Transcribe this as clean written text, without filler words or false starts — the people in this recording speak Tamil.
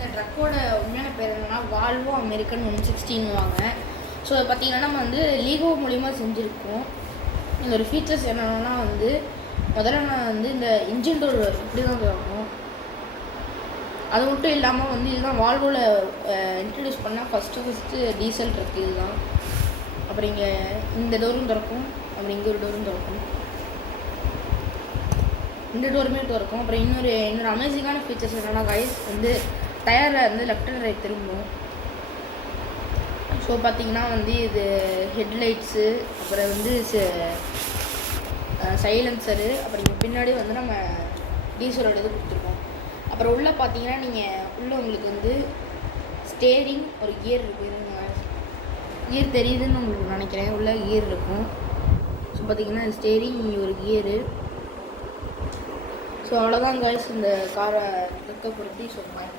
இந்த ட்ரக்கோட உண்மையான பேர் என்னன்னா வால்வோ அமெரிக்கன் 160வாங்க. ஸோ அதை பார்த்தீங்கன்னா நம்ம வந்து லீகோ மூலிமா செஞ்சுருக்கோம். இந்த ஒரு ஃபீச்சர்ஸ் என்னென்னா வந்து முதல்ல நான் வந்து இந்த இன்ஜின் டோர் இப்படி தான் இருக்கும். அது மட்டும் இல்லாமல் வந்து இதுதான் வால்வோவில் இன்ட்ரடியூஸ் பண்ணால் ஃபஸ்ட்டு டீசல் ட்ரக் இதுதான். அப்புறம் இங்கே இந்த டோரும் திறக்கும், அப்புறம் இங்கே ஒரு டோரும் திறக்கும், இந்த டோருமே திறக்கும். அப்புறம் இன்னொரு அமேசிங்கான ஃபீச்சர்ஸ் என்னென்னா கைஸ் வந்து டயரை வந்து லெஃப்ட் அண்ட் ரைட் திரும்பும். ஸோ பார்த்தீங்கன்னா வந்து இது ஹெட்லைட்ஸு, அப்புறம் வந்து சைலன்சரு, அப்புறம் இங்கே பின்னாடி வந்து நம்ம டீசலோட இது கொடுத்துருக்கோம். அப்புறம் உள்ளே பார்த்தீங்கன்னா நீங்கள் உள்ளே உங்களுக்கு வந்து ஸ்டேரிங் ஒரு கியர் இருக்குது. கியர் தெரியுதுன்னு உங்களுக்கு நினைக்கிறேன். உள்ளே கியர் இருக்கும். ஸோ பார்த்தீங்கன்னா ஸ்டேரிங் ஒரு கியரு. ஸோ அவ்வளோதான் காய்ஸ் இந்த காரை ட்ரிக்கை பொறுத்து சொன்னேன்.